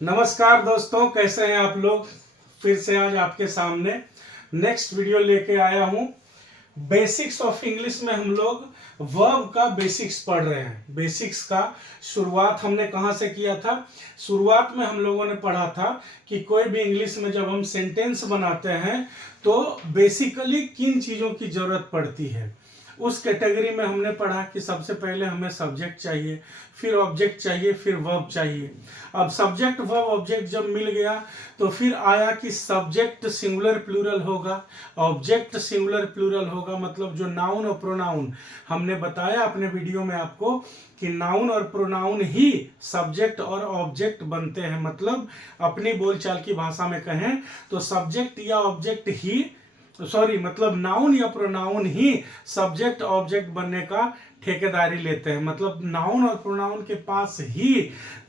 नमस्कार दोस्तों, कैसे हैं आप लोग। फिर से आज आपके सामने नेक्स्ट वीडियो लेके आया हूं। बेसिक्स ऑफ इंग्लिश में हम लोग वर्ब का बेसिक्स पढ़ रहे हैं। बेसिक्स का शुरुआत हमने कहाँ से किया था। शुरुआत में हम लोगों ने पढ़ा था कि कोई भी इंग्लिश में जब हम सेंटेंस बनाते हैं तो बेसिकली किन चीज़ों की ज़रूरत पड़ती है। उस कैटेगरी में हमने पढ़ा कि सबसे पहले हमें सब्जेक्ट चाहिए, फिर ऑब्जेक्ट चाहिए, फिर वर्ब चाहिए। अब सब्जेक्ट वर्ब ऑब्जेक्ट जब मिल गया तो फिर आया कि सब्जेक्ट सिंगुलर प्लूरल होगा, ऑब्जेक्ट सिंगुलर प्लूरल होगा। मतलब जो नाउन और प्रोनाउन हमने बताया अपने वीडियो में आपको कि नाउन और प्रोनाउन ही सब्जेक्ट और ऑब्जेक्ट बनते हैं। मतलब अपनी बोलचाल की भाषा में कहें तो सब्जेक्ट या ऑब्जेक्ट ही मतलब नाउन या प्रोनाउन ही सब्जेक्ट ऑब्जेक्ट बनने का ठेकेदारी लेते हैं। मतलब नाउन और प्रोनाउन के पास ही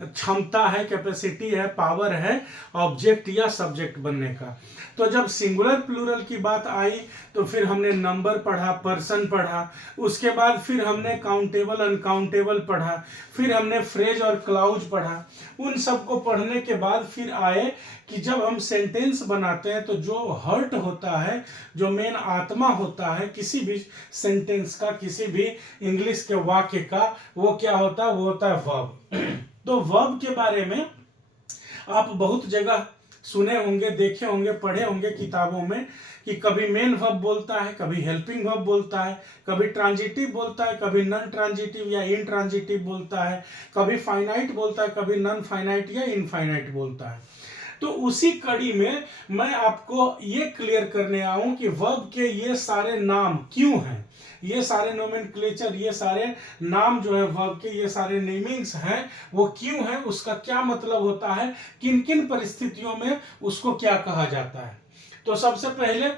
क्षमता है, कैपेसिटी है, पावर है ऑब्जेक्ट या सब्जेक्ट बनने का। तो जब सिंगुलर प्लूरल की बात आई तो फिर हमने नंबर पढ़ा, पर्सन पढ़ा, उसके बाद फिर हमने काउंटेबल अनकाउंटेबल पढ़ा, फिर हमने फ्रेज और क्लाउज पढ़ा। उन सबको पढ़ने के बाद फिर आए कि जब हम सेंटेंस बनाते हैं तो जो हर्ट होता है, जो मेन आत्मा होता है किसी भी सेंटेंस का, किसी भी इंग्लिश के वाक्य का, वो क्या होता है, वो होता है वर्ब। तो वर्ब के बारे में आप बहुत जगह सुने होंगे, देखे होंगे, पढ़े होंगे किताबों में कि कभी मेन वर्ब बोलता है, कभी हेल्पिंग वर्ब बोलता है, कभी ट्रांजिटिव बोलता है, कभी नॉन ट्रांजिटिव या इनट्रांजिटिव बोलता है, कभी फाइनाइट बोलता है, कभी नॉन फाइनाइट या इनफाइनाइट बोलता है। तो उसी कड़ी में मैं आपको ये क्लियर करने आऊं कि वर्ब के ये सारे नाम क्यों हैं, ये सारे नोमेनक्लेचर, ये सारे नाम जो है वर्ब के, ये सारे नेमिंग्स हैं वो क्यों हैं, उसका क्या मतलब होता है, किन किन परिस्थितियों में उसको क्या कहा जाता है। तो सबसे पहले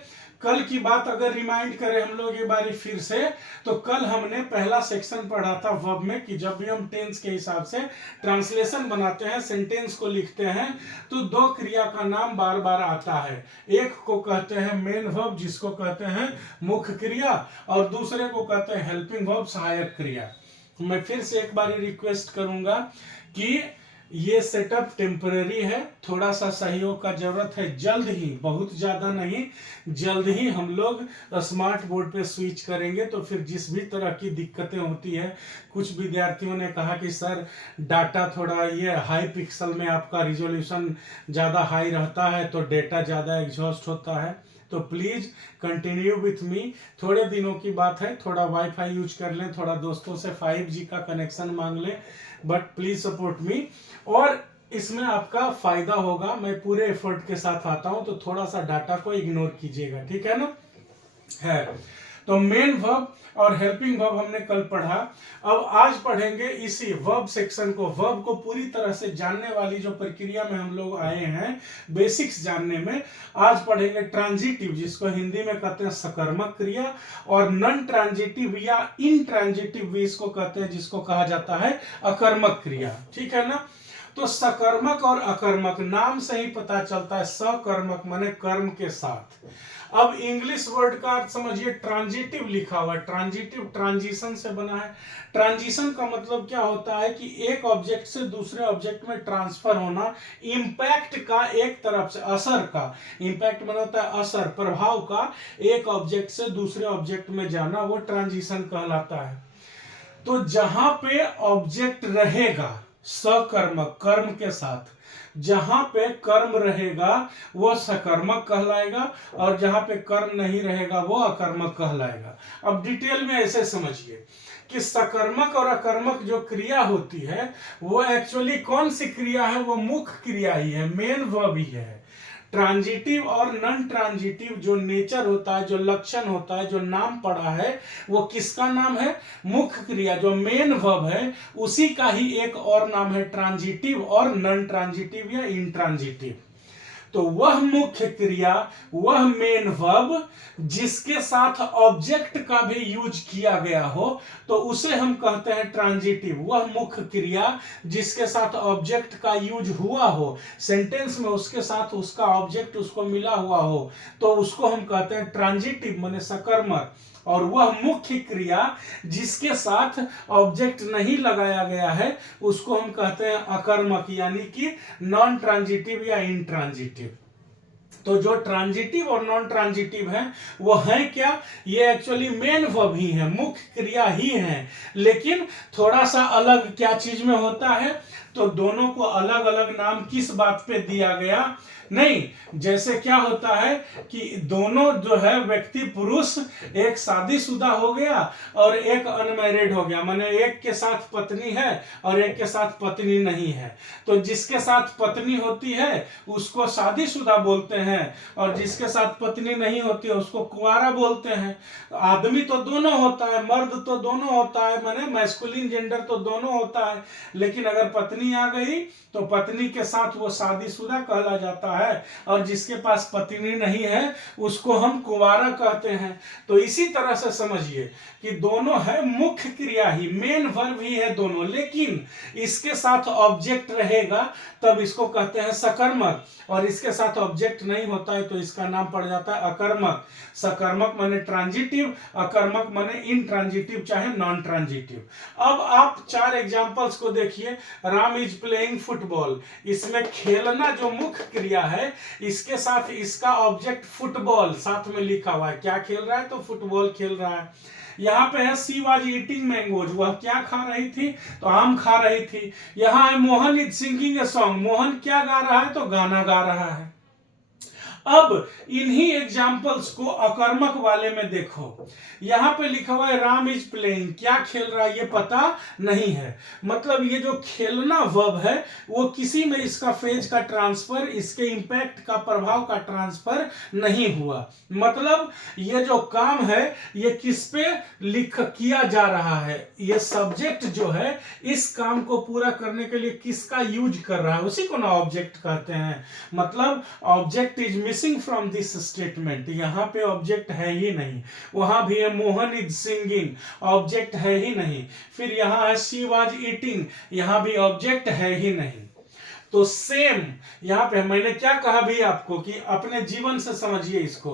कल की बात अगर रिमाइंड करें हम लोग एक बार फिर से, तो कल हमने पहला सेक्शन पढ़ा था वर्ब में कि जब भी हम टेंस के हिसाब से ट्रांसलेशन बनाते हैं, सेंटेंस को लिखते हैं, तो दो क्रिया का नाम बार बार आता है। एक को कहते हैं मेन वर्ब जिसको कहते हैं मुख्य क्रिया, और दूसरे को कहते हैं हेल्पिंग वर्ब सहायक क्रिया। मैं फिर से एक बार रिक्वेस्ट करूंगा कि ये सेटअप टेम्पररी है, थोड़ा सा सहयोग का जरूरत है। जल्द ही, बहुत ज्यादा नहीं, जल्द ही हम लोग स्मार्ट बोर्ड पे स्विच करेंगे। तो फिर जिस भी तरह की दिक्कतें होती है, कुछ विद्यार्थियों ने कहा कि सर डाटा थोड़ा ये हाई पिक्सल में आपका रिजोल्यूशन ज़्यादा हाई रहता है तो डेटा ज़्यादा एग्जॉस्ट होता है, तो प्लीज़ कंटिन्यू विथ मी। थोड़े दिनों की बात है, थोड़ा वाईफाई यूज कर लें, थोड़ा दोस्तों से 5G का कनेक्शन मांग लें, बट प्लीज सपोर्ट मी। और इसमें आपका फायदा होगा, मैं पूरे एफर्ट के साथ आता हूं, तो थोड़ा सा डाटा को इग्नोर कीजिएगा, ठीक है ना। है तो मेन वर्ब और हेल्पिंग वर्ब हमने कल पढ़ा। अब आज पढ़ेंगे इसी वर्ब सेक्शन को, वर्ब को पूरी तरह से जानने वाली जो प्रक्रिया में हम लोग आए हैं बेसिक्स जानने में। आज पढ़ेंगे ट्रांजिटिव, जिसको हिंदी में कहते हैं सकर्मक क्रिया, और नॉन ट्रांजिटिव या इनट्रांजिटिव भी इसको कहते हैं, जिसको कहा जाता है अकर्मक क्रिया, ठीक है ना। तो सकर्मक और अकर्मक, नाम से ही पता चलता है, सकर्मक माने कर्म के साथ। अब इंग्लिश वर्ड का अर्थ समझिए, ट्रांजिटिव लिखा हुआ है, ट्रांजिटिव ट्रांजिशन से बना है। ट्रांजिशन का मतलब क्या होता है कि एक ऑब्जेक्ट से दूसरे ऑब्जेक्ट में ट्रांसफर होना, इंपैक्ट का, एक तरफ से असर का, इंपैक्ट मतलब होता है असर, प्रभाव का, एक ऑब्जेक्ट से दूसरे ऑब्जेक्ट में जाना, वो ट्रांजिशन कहलाता है। तो जहां पे ऑब्जेक्ट रहेगा सकर्मक, कर्म के साथ, जहां पे कर्म रहेगा वो सकर्मक कहलाएगा, और जहां पे कर्म नहीं रहेगा वो अकर्मक कहलाएगा। अब डिटेल में ऐसे समझिए कि सकर्मक और अकर्मक जो क्रिया होती है वो एक्चुअली कौन सी क्रिया है, वो मुख्य क्रिया ही है, मेन वर्ब ही है। ट्रांजिटिव और नॉन ट्रांजिटिव जो नेचर होता है, जो लक्षण होता है, जो नाम पड़ा है, वो किसका नाम है, मुख्य क्रिया, जो मेन वर्ब है उसी का ही एक और नाम है ट्रांजिटिव और नॉन ट्रांजिटिव या इंट्रांजिटिव। तो वह मुख्य क्रिया, वह मेन वर्ब जिसके साथ ऑब्जेक्ट का भी यूज किया गया हो, तो उसे हम कहते हैं ट्रांजिटिव। वह मुख्य क्रिया जिसके साथ ऑब्जेक्ट का यूज हुआ हो, सेंटेंस में उसके साथ उसका ऑब्जेक्ट उसको मिला हुआ हो, तो उसको हम कहते हैं ट्रांजिटिव माने सकर्मक। और वह मुख्य क्रिया जिसके साथ ऑब्जेक्ट नहीं लगाया गया है उसको हम कहते हैं अकर्मक, यानी कि नॉन ट्रांजिटिव या इंट्रांजिटिव। तो जो ट्रांजिटिव और नॉन ट्रांजिटिव है वो है क्या, ये एक्चुअली मेन वर्ब ही है, मुख्य क्रिया ही है, लेकिन थोड़ा सा अलग क्या चीज में होता है, तो दोनों को अलग अलग नाम किस बात पे दिया गया, नहीं, जैसे क्या होता है कि दोनों जो है व्यक्ति पुरुष, एक शादीशुदा हो गया और एक अनमैरिड हो गया, माने एक के साथ पत्नी है और एक के साथ पत्नी नहीं है, तो जिसके साथ पत्नी होती है उसको शादीशुदा बोलते हैं और जिसके साथ पत्नी नहीं होती है उसको कुंवारा बोलते हैं। आदमी तो दोनों होता है, मर्द तो दोनों होता है, माने मैस्कुलिन जेंडर तो दोनों होता है, लेकिन अगर पत्नी आ गई तो पत्नी के साथ वो शादीशुदा कहला जाता है और जिसके पास पत्नी नहीं है उसको हम कुंवारा कहते हैं। तो इसी तरह से समझिए कि दोनों है मुख्य क्रिया ही, मेन वर्ब ही है दोनों, लेकिन इसके साथ ऑब्जेक्ट रहेगा तब इसको कहते हैं सकर्मक, और इसके साथ ऑब्जेक्ट नहीं होता है तो इसका नाम पड़ जाता है अकर्मक। सकर्मक माने ट्रांजिटिव, अकर्मक माने इंट्रांजिटिव चाहे नॉन ट्रांजिटिव। अब आप 4 एग्जांपल्स को देखिए। राम इज प्लेइंग फुटबॉल, इसमें खेलना जो मुख्य क्रिया है इसके साथ इसका ऑब्जेक्ट फुटबॉल साथ में लिखा हुआ है, क्या खेल रहा है तो फुटबॉल खेल रहा है। यहाँ पे है सी वाज ईटिंग मैंगोज, वह क्या खा रही थी तो आम खा रही थी। यहाँ है Mohan is singing a song, Mohan क्या गा रहा है तो गाना गा रहा है। अब इन्हीं एग्जाम्पल्स को अकर्मक वाले में देखो, यहां पे लिखा हुआ है राम इज प्लेइंग, क्या खेल रहा है ये पता नहीं है, मतलब ये जो खेलना वर्ब है वो किसी में इसका फेज का ट्रांसफर, इसके इंपैक्ट का प्रभाव का ट्रांसफर नहीं हुआ, मतलब ये जो काम है ये किस पे लिख किया जा रहा है, ये सब्जेक्ट जो है इस काम को पूरा करने के लिए किसका यूज कर रहा है उसी को ना ऑब्जेक्ट कहते हैं। मतलब object is missing from this statement, यहां पे ऑब्जेक्ट है ही नहीं। वहां भी है मोहन इज सिंगिंग, ऑब्जेक्ट है ही नहीं। फिर यहां है शी वाज ईटिंग, यहां भी ऑब्जेक्ट है ही नहीं। तो सेम यहां पे मैंने क्या कहा भी आपको कि अपने जीवन से समझिए इसको,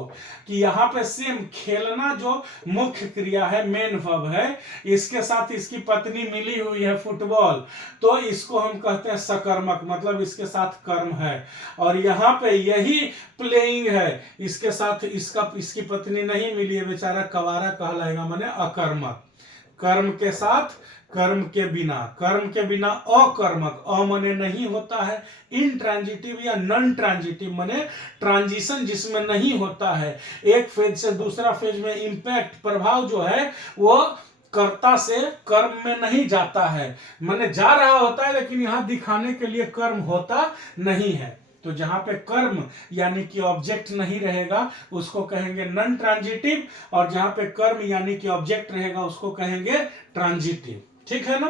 कि यहां पे सेम खेलना जो मुख्य क्रिया है, मेन वर्ब है, इसके साथ इसकी पत्नी मिली हुई है फुटबॉल, तो इसको हम कहते हैं सकर्मक, मतलब इसके साथ कर्म है। और यहां पे यही प्लेइंग है, इसके साथ इसकी पत्नी नहीं मिली है, बेचारा कवारा कहलाएगा, माने अकर्मक। कर्म के साथ कर्म के बिना, कर्म के बिना अकर्मक, अ माने नहीं होता है, इनट्रांजिटिव या नॉन ट्रांजिटिव माने ट्रांजिशन जिसमें नहीं होता है, एक फेज से दूसरा फेज में इंपैक्ट प्रभाव जो है वो कर्ता से कर्म में नहीं जाता है, माने जा रहा होता है लेकिन यहां दिखाने के लिए कर्म होता नहीं है। तो जहां पे कर्म यानी कि ऑब्जेक्ट नहीं रहेगा उसको कहेंगे नॉन ट्रांजिटिव, और जहां पे कर्म यानी कि ऑब्जेक्ट रहेगा उसको कहेंगे ट्रांजिटिव। ठीक है ना।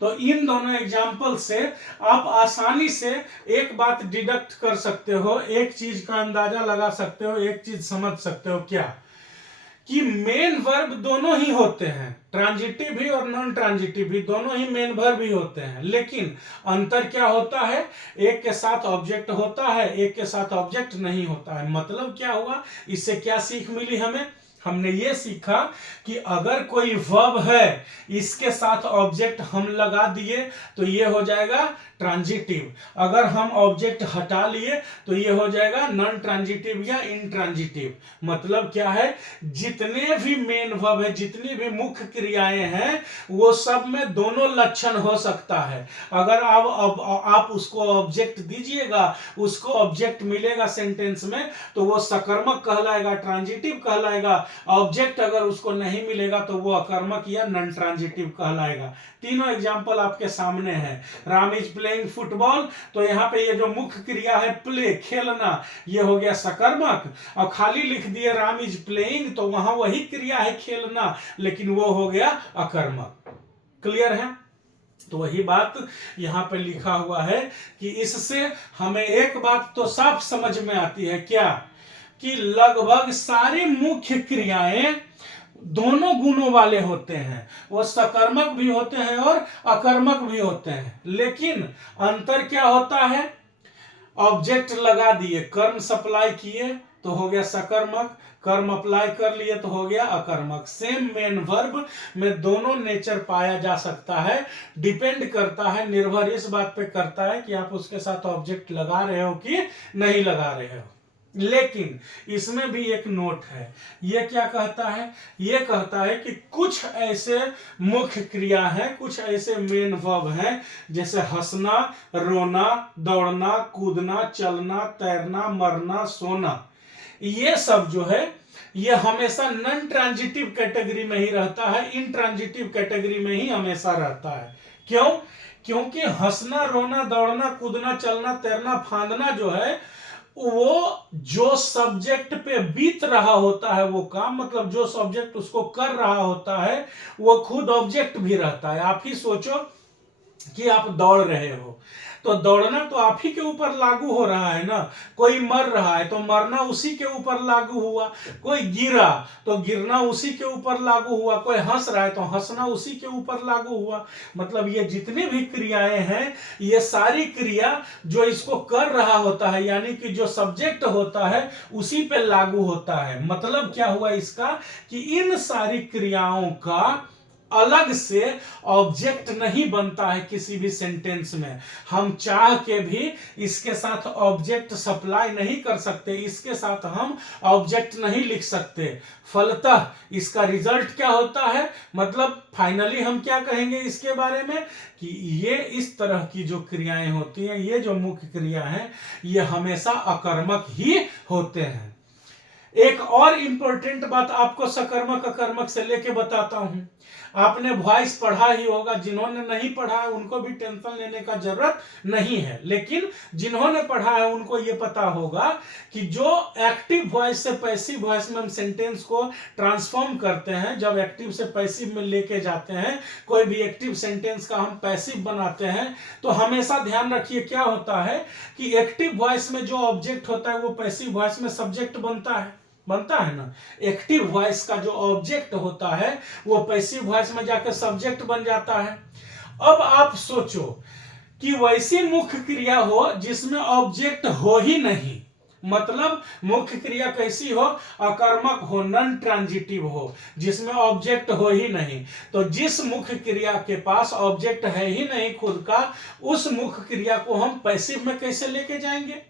तो इन दोनों एग्जाम्पल से आप आसानी से एक बात डिडक्ट कर सकते हो, एक चीज का अंदाजा लगा सकते हो, एक चीज समझ सकते हो, क्या कि मेन वर्ब दोनों ही होते हैं, ट्रांजिटिव भी और नॉन ट्रांजिटिव भी, दोनों ही मेन वर्ब भी होते हैं, लेकिन अंतर क्या होता है, एक के साथ ऑब्जेक्ट होता है, एक के साथ ऑब्जेक्ट नहीं होता है। मतलब क्या हुआ, इससे क्या सीख मिली हमें, हमने ये सीखा कि अगर कोई वर्ब है इसके साथ ऑब्जेक्ट हम लगा दिए तो ये हो जाएगा ट्रांजिटिव, अगर हम ऑब्जेक्ट हटा लिए तो ये हो जाएगा नॉन ट्रांजिटिव या इनट्रांजिटिव। मतलब क्या है, जितने भी मेन वर्ब है, जितनी भी मुख्य क्रियाएं हैं वो सब में दोनों लक्षण हो सकता है। अगर आप उसको ऑब्जेक्ट दीजिएगा, उसको ऑब्जेक्ट मिलेगा सेंटेंस में तो वो सकर्मक कहलाएगा, ट्रांजिटिव कहलाएगा। ऑब्जेक्ट अगर उसको नहीं मिलेगा तो वो अकर्मक या नॉन ट्रांजिटिव कहलाएगा। तीनों एग्जांपल आपके सामने है। राम इज प्लेइंग फुटबॉल, तो यहाँ पे ये जो मुख्य क्रिया है प्ले, खेलना, ये हो गया सकर्मक, और खाली लिख दिए राम इज प्लेइंग तो वहां वही क्रिया है खेलना, लेकिन वो हो गया अकर्मक। क्लियर है। तो वही बात यहां पे लिखा हुआ है कि इससे हमें एक बात तो साफ समझ में आती है, क्या कि लगभग सारी मुख्य क्रियाएं दोनों गुणों वाले होते हैं, वो सकर्मक भी होते हैं और अकर्मक भी होते हैं, लेकिन अंतर क्या होता है, ऑब्जेक्ट लगा दिए, कर्म सप्लाई किए, तो हो गया सकर्मक, कर्म अप्लाई कर लिए तो हो गया अकर्मक। सेम मेन वर्ब में दोनों नेचर पाया जा सकता है। डिपेंड करता है, निर्भर इस बात पे करता है कि आप उसके साथ ऑब्जेक्ट लगा रहे हो कि नहीं लगा रहे हो। लेकिन इसमें भी एक नोट है, ये क्या कहता है, ये कहता है कि कुछ ऐसे मुख्य क्रिया हैं, कुछ ऐसे मेन वर्ब हैं, जैसे हंसना, रोना, दौड़ना, कूदना, चलना, तैरना, मरना, सोना, ये सब जो है ये हमेशा नॉन ट्रांजिटिव कैटेगरी में ही रहता है, इन ट्रांजिटिव कैटेगरी में ही हमेशा रहता है। क्यों? क्योंकि हंसना, रोना, दौड़ना, कूदना, चलना, तैरना, फांदना जो है वो जो सब्जेक्ट पे बीत रहा होता है वो काम, मतलब जो सब्जेक्ट उसको कर रहा होता है वो खुद ऑब्जेक्ट भी रहता है। आप ही सोचो कि आप दौड़ रहे हो, तो दौड़ना तो आप ही के ऊपर लागू हो रहा है ना। कोई मर रहा है तो मरना उसी के ऊपर लागू हुआ, कोई गिरा तो गिरना उसी के ऊपर लागू हुआ, कोई हंस रहा है तो हंसना उसी के ऊपर लागू हुआ। मतलब ये जितनी भी क्रियाएं हैं ये सारी क्रिया जो इसको कर रहा होता है, यानी कि जो सब्जेक्ट होता है उसी पे लागू होता है। मतलब क्या हुआ इसका कि इन सारी क्रियाओं का अलग से ऑब्जेक्ट नहीं बनता है किसी भी सेंटेंस में। हम चाह के भी इसके साथ ऑब्जेक्ट सप्लाई नहीं कर सकते, इसके साथ हम ऑब्जेक्ट नहीं लिख सकते। फलतः इसका रिजल्ट क्या होता है, मतलब फाइनली हम क्या कहेंगे इसके बारे में कि ये इस तरह की जो क्रियाएं होती हैं, ये जो मुख्य क्रिया है, ये हमेशा अकर्मक ही होते हैं। एक और इंपॉर्टेंट बात आपको सकर्मक अकर्मक से लेके बताता हूं। आपने वॉइस पढ़ा ही होगा, जिन्होंने नहीं पढ़ा है उनको भी टेंशन लेने का जरूरत नहीं है, लेकिन जिन्होंने पढ़ा है उनको यह पता होगा कि जो एक्टिव वॉइस से पैसिव वॉइस में हम सेंटेंस को ट्रांसफॉर्म करते हैं, जब एक्टिव से पैसिव में लेके जाते हैं, कोई भी एक्टिव सेंटेंस का हम पैसिव बनाते हैं, तो हमेशा ध्यान रखिए क्या होता है कि एक्टिव वॉइस में जो ऑब्जेक्ट होता है वो पैसिव वॉइस में सब्जेक्ट बनता है ना। एक्टिव वॉइस का जो ऑब्जेक्ट होता है वो पैसिव वॉइस में जाकर सब्जेक्ट बन जाता है। अब आप सोचो कि वैसी मुख्य क्रिया हो जिसमें ऑब्जेक्ट हो ही नहीं, मतलब मुख्य क्रिया कैसी हो, अकर्मक हो, नॉन ट्रांजिटिव हो, जिसमें ऑब्जेक्ट हो ही नहीं। तो जिस मुख्य क्रिया के पास ऑब्जेक्ट है ही नहीं खुद का, उस मुख्य क्रिया को हम पैसिव में कैसे लेके जाएंगे?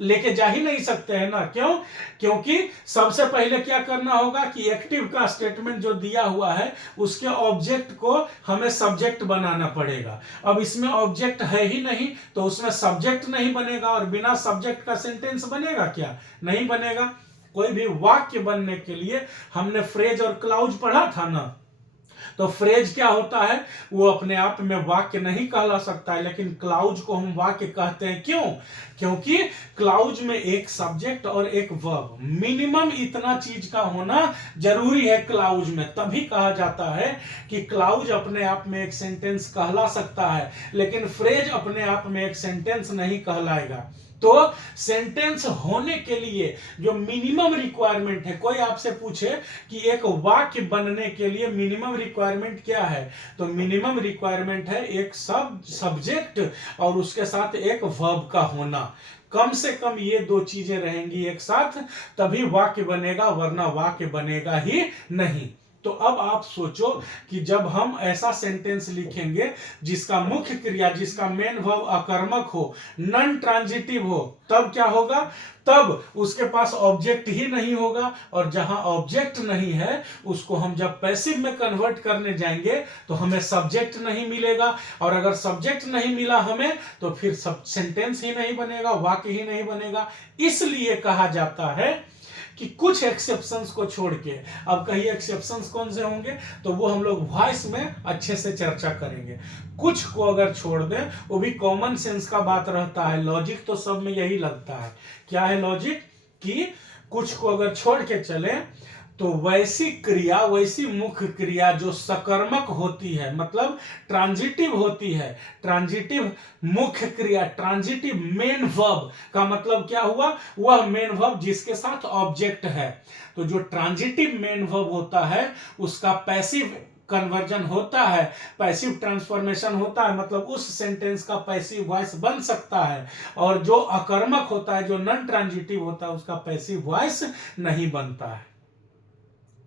लेके जा ही नहीं सकते हैं ना। क्यों? क्योंकि सबसे पहले क्या करना होगा कि एक्टिव का स्टेटमेंट जो दिया हुआ है उसके ऑब्जेक्ट को हमें सब्जेक्ट बनाना पड़ेगा। अब इसमें ऑब्जेक्ट है ही नहीं तो उसमें सब्जेक्ट नहीं बनेगा, और बिना सब्जेक्ट का सेंटेंस बनेगा क्या? नहीं बनेगा। कोई भी वाक्य बनने के लिए हमने फ्रेज और क्लाउज पढ़ा था ना। तो फ्रेज क्या होता है, वो अपने आप में वाक्य नहीं कहला सकता है, लेकिन क्लाउज को हम वाक्य कहते हैं। क्यों? क्योंकि क्लाउज में एक सब्जेक्ट और एक वर्ब, मिनिमम इतना चीज का होना जरूरी है क्लाउज में, तभी कहा जाता है कि क्लाउज अपने आप में एक सेंटेंस कहला सकता है, लेकिन फ्रेज अपने आप में एक सेंटेंस नहीं कहलाएगा। तो सेंटेंस होने के लिए जो मिनिमम रिक्वायरमेंट है, कोई आपसे पूछे कि एक वाक्य बनने के लिए मिनिमम रिक्वायरमेंट क्या है, तो मिनिमम रिक्वायरमेंट है एक सब्जेक्ट और उसके साथ एक वर्ब का होना। कम से कम ये दो चीजें रहेंगी एक साथ, तभी वाक्य बनेगा, वरना वाक्य बनेगा ही नहीं। तो अब आप सोचो कि जब हम ऐसा सेंटेंस लिखेंगे जिसका मुख्य क्रिया, जिसका मेन वर्ब अकर्मक हो, नॉन ट्रांजिटिव हो, तब क्या होगा? तब उसके पास ऑब्जेक्ट ही नहीं होगा, और जहां ऑब्जेक्ट नहीं है उसको हम जब पैसिव में कन्वर्ट करने जाएंगे तो हमें सब्जेक्ट नहीं मिलेगा, और अगर सब्जेक्ट नहीं मिला हमें तो फिर सब सेंटेंस ही नहीं बनेगा, वाक्य ही नहीं बनेगा। इसलिए कहा जाता है कि कुछ एक्सेप्शंस को छोड़ के, अब कहिए एक्सेप्शंस कौन से होंगे, तो वो हम लोग वॉइस में अच्छे से चर्चा करेंगे। कुछ को अगर छोड़ दें, वो भी कॉमन सेंस का बात रहता है, लॉजिक तो सब में यही लगता है। क्या है लॉजिक? कि कुछ को अगर छोड़ के चले तो वैसी क्रिया, वैसी मुख्य क्रिया जो सकर्मक होती है, मतलब ट्रांजिटिव होती है, ट्रांजिटिव मुख्य क्रिया, ट्रांजिटिव मेन वर्ब का मतलब क्या हुआ? वह मेन वर्ब जिसके साथ ऑब्जेक्ट है। तो जो ट्रांजिटिव मेन वर्ब होता है उसका पैसिव कन्वर्जन होता है, पैसिव ट्रांसफॉर्मेशन होता है, मतलब उस सेंटेंस का पैसिव वॉइस बन सकता है, और जो अकर्मक होता है, जो नॉन ट्रांजिटिव होता है, उसका पैसिव वॉइस नहीं बनता है।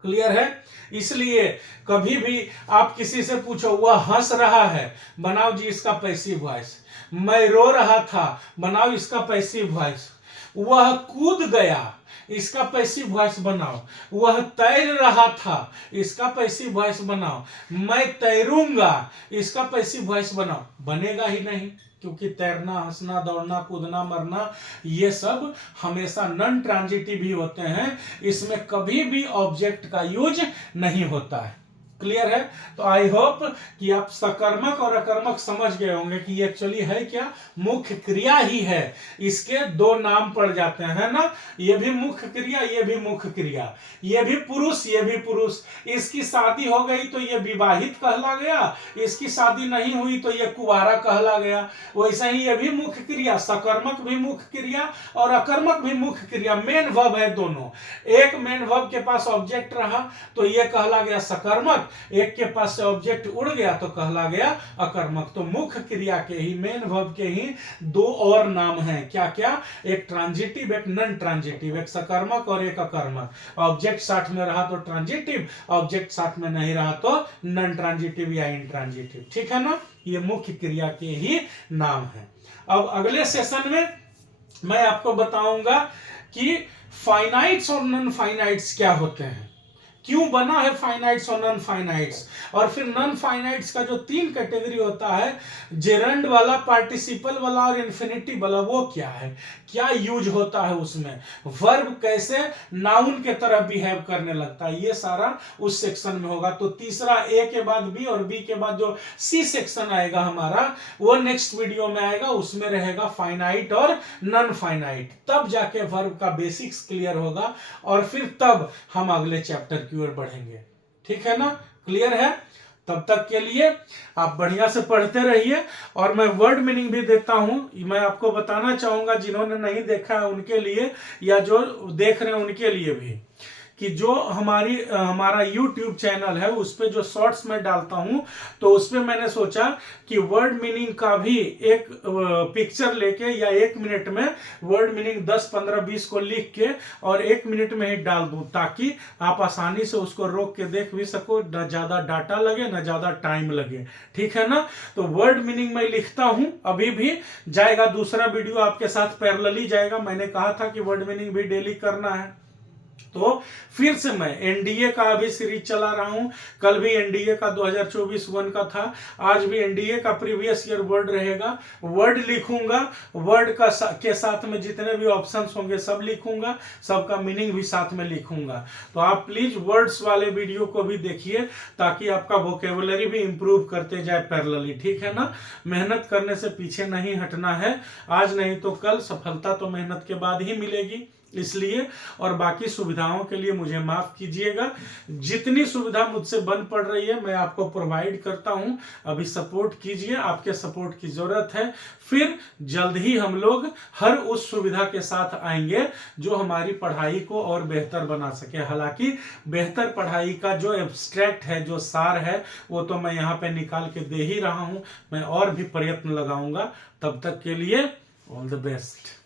क्लियर है? इसलिए कभी भी आप किसी से पूछो वह हंस रहा है, बनाओ जी इसका पैसिव वॉइस। मैं रो रहा था, बनाओ इसका पैसिव वॉइस। वह कूद गया, इसका पैसिव वॉइस बनाओ। वह तैर रहा था, इसका पैसिव वॉइस बनाओ। मैं तैरूंगा, इसका पैसिव वॉइस बनाओ। बनेगा ही नहीं, क्योंकि तैरना, हंसना, दौड़ना, कूदना, मरना, ये सब हमेशा नॉन ट्रांजिटिव ही होते हैं। इसमें कभी भी ऑब्जेक्ट का यूज नहीं होता है। क्लियर है? तो आई होप कि आप सकर्मक और अकर्मक समझ गए होंगे कि एक्चुअली है क्या, मुख्य क्रिया ही है। इसके दो नाम पड़ जाते हैं ना, ये भी मुख्य क्रिया, ये भी मुख्य क्रिया, ये भी पुरुष, ये भी पुरुष। इसकी शादी हो गई तो ये विवाहित कहला गया, इसकी शादी नहीं हुई तो ये कुंवारा कहला गया। वैसे ही ये भी मुख्य क्रिया, सकर्मक भी मुख्य क्रिया और अकर्मक भी मुख्य क्रिया, मेन वर्ब है दोनों। एक मेन वर्ब के पास ऑब्जेक्ट रहा तो ये कहला गया सकर्मक, एक के पास से ऑब्जेक्ट उड़ गया तो कहला गया अकर्मक। तो मुख्य क्रिया के ही, मेन वर्ब के ही दो और नाम हैं। क्या क्या? एक ट्रांजिटिव, एक नॉन ट्रांजिटिव, एक सकर्मक और एक अकर्मक। ऑब्जेक्ट साथ में रहा तो ट्रांजिटिव, ऑब्जेक्ट साथ में नहीं रहा तो नॉन ट्रांजिटिव या इंट्रांजिटिव। ठीक है ना? ये मुख्य क्रिया के ही नाम है। अब अगले सेशन में मैं आपको बताऊंगा कि फाइनाइट्स और नॉन फाइनाइट्स क्या होते हैं, क्यों बना है फाइनाइट्स और नॉन फाइनाइट्स, और फिर नॉन फाइनाइट्स का जो तीन कैटेगरी होता है, जेरंड वाला, पार्टिसिपल वाला और इन्फिनिटिव वाला, वो क्या है, क्या यूज होता है उसमें, वर्ब कैसे नाउन के तरह बिहेव करने लगता है, ये सारा उस सेक्शन में होगा। तो तीसरा ए के बाद बी और बी के बाद जो सी सेक्शन आएगा हमारा, वो नेक्स्ट वीडियो में आएगा। उसमें रहेगा फाइनाइट और नॉन फाइनाइट, तब जाके वर्ब का बेसिक्स क्लियर होगा और फिर तब हम अगले चैप्टर की ओर बढ़ेंगे। ठीक है ना? क्लियर है? तब तक के लिए आप बढ़िया से पढ़ते रहिए, और मैं वर्ड मीनिंग भी देता हूं। मैं आपको बताना चाहूंगा, जिन्होंने नहीं देखा है उनके लिए, या जो देख रहे हैं उनके लिए भी, कि जो हमारा YouTube चैनल है उस पे जो शॉर्ट्स में डालता हूं, तो उस पे मैंने सोचा कि वर्ड मीनिंग का भी एक पिक्चर लेके या 1 मिनट में वर्ड मीनिंग 10, 15, 20 को लिख के और 1 मिनट में ही डाल दूं, ताकि आप आसानी से उसको रोक के देख भी सको, न ज्यादा डाटा लगे न ज्यादा टाइम लगे। ठीक है ना? तो वर्ड मीनिंग मैं लिखता हूं, अभी भी जाएगा दूसरा वीडियो आपके साथ पैरेलली जाएगा। मैंने कहा था कि वर्ड मीनिंग भी डेली करना है, तो फिर से मैं एनडीए का अभी सीरीज चला रहा हूं। कल भी एनडीए का 2024-1 का था, आज भी एनडीए का प्रीवियस ईयर वर्ड रहेगा। वर्ड लिखूंगा, वर्ड का के साथ में जितने भी ऑप्शंस होंगे सब लिखूंगा, सबका मीनिंग भी साथ में लिखूंगा। तो आप प्लीज वर्ड्स वाले वीडियो को भी देखिए, ताकि आपका वोकेबुलरी भी इंप्रूव करते जाए पैरेलली। ठीक है ना? मेहनत करने से पीछे नहीं हटना है, आज नहीं तो कल सफलता तो मेहनत के बाद ही मिलेगी। इसलिए, और बाकी सुविधाओं के लिए मुझे माफ कीजिएगा। जितनी सुविधा मुझसे बन पड़ रही है मैं आपको प्रोवाइड करता हूं, अभी सपोर्ट कीजिए, आपके सपोर्ट की जरूरत है। फिर जल्द ही हम लोग हर उस सुविधा के साथ आएंगे जो हमारी पढ़ाई को और बेहतर बना सके। हालांकि बेहतर पढ़ाई का जो एब्स्ट्रैक्ट है, जो सार है, वो तो मैं यहाँ पे निकाल के दे ही रहा हूं। मैं और भी प्रयत्न लगाऊंगा। तब तक के लिए ऑल द बेस्ट।